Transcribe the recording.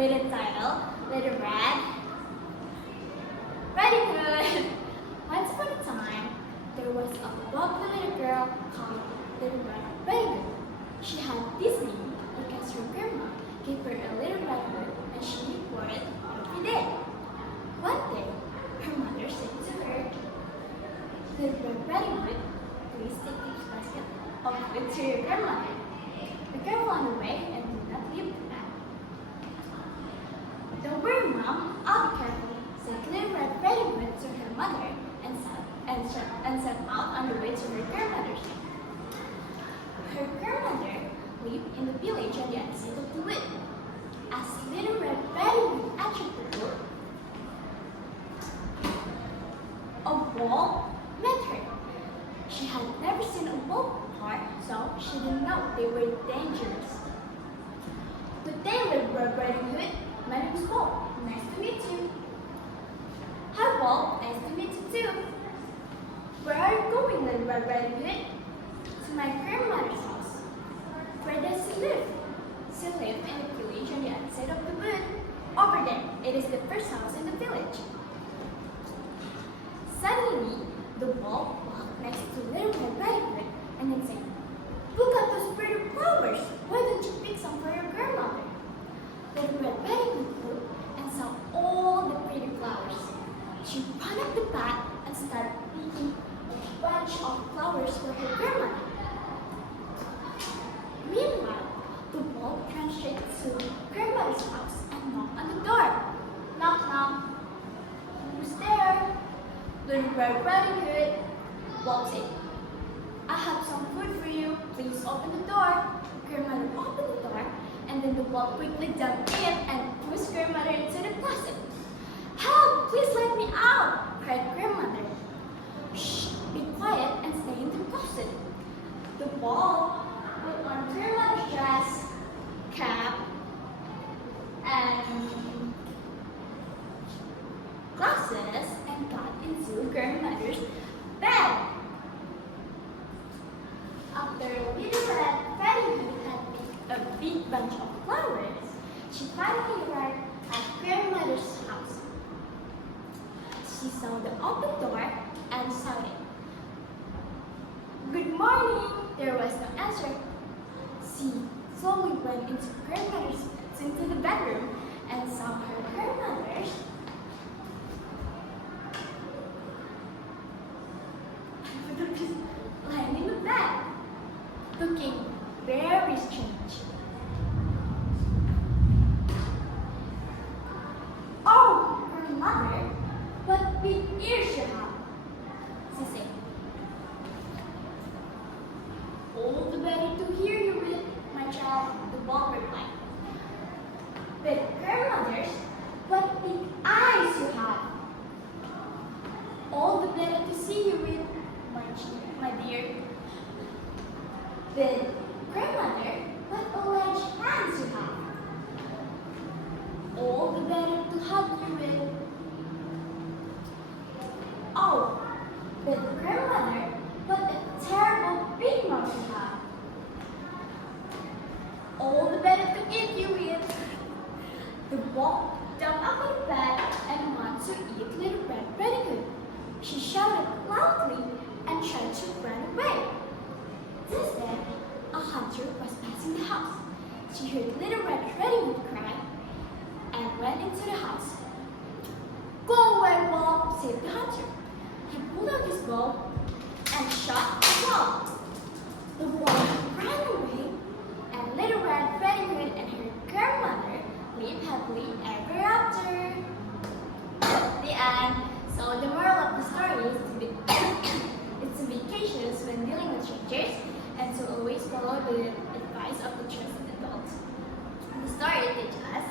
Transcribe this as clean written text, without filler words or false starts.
with the title Little Red Riding Hood. Once upon a time, there was a lovely little girl called Little Red Riding Hood. She had this name because her grandma gave her a little red hood and she wore it every day. One day, her mother said to her, Little Red Riding Hood, please take this basket of food to your grandmother. The girl ran away and did not leave the bag. Don't worry, Mom, I'll be careful, said Little Red Riding Hood to her mother and set out on the way to her grandmother's. Her grandmother lived in the village on the other side of the wood. As Little Red Riding Hood entered the wood, a wall met her. She had never seen a wall before, so she didn't know they were dangerous. Good day, Little Red Riding Hood. My name is Walt. Nice to meet you. Hi, Walt. Nice to meet you too. Where are you going, Little Red Riding Hood? To my grandmother's house. Where does she live? She lived in the village on the other side of the wood. Over there. It is the first house in the village. Suddenly, the wolf walked next to Little Red Riding Hood and then said, Look at those pretty flowers. Why don't you pick some for your grandmother? Little Red Riding Hood looked and saw all the pretty flowers. She ran up the path and started picking a bunch of flowers for her grandmother. Meanwhile, the wolf ran straight to grandmother's house and knocked on the door. Knock, knock. Who's there? Little Red Riding Hood. Wolf said, I have some food for you. Please open the door. Grandmother opened the door, and then the wolf quickly jumped in and pushed grandmother into the closet. Help! Please let me out! Cried grandmother. Shh! Be quiet and stay in the closet. The wolf put on grandmother's dress, cap, and glasses and got into grandmother's bed. After Little Red Riding Hood had picked a big bunch of flowers, she finally arrived at grandmother's house. She saw the open door and shouted, Good morning! There was no answer. She slowly went into the bedroom and saw her grandmother's lying in the bed, looking very strange. Oh, grandmother, what big ears you have, she said. All the better to hear you with, my child, the wolf replied. But grandmothers, what big eyes you have. All the better to see you with, my dear. But grandmother, what large hands you have. All the better to hug you with. Oh, but grandmother, what a terrible big mouth you have. All the better to eat you with. The wolf jumped up on the bed and wanted to eat Little Red Riding Hood. She shouted loudly and tried to run away. Just then, a hunter was passing the house. She heard Little Red Riding Hood cry and went into the house. Go away, wolf, said the hunter. He pulled out his bow and shot the wolf. The wolf ran away, and Little Red Riding Hood and her grandmother lived happily ever after. The end. So the moral of the story is to be cautious when dealing with strangers and to always follow the advice of the trusted adults. The story teaches us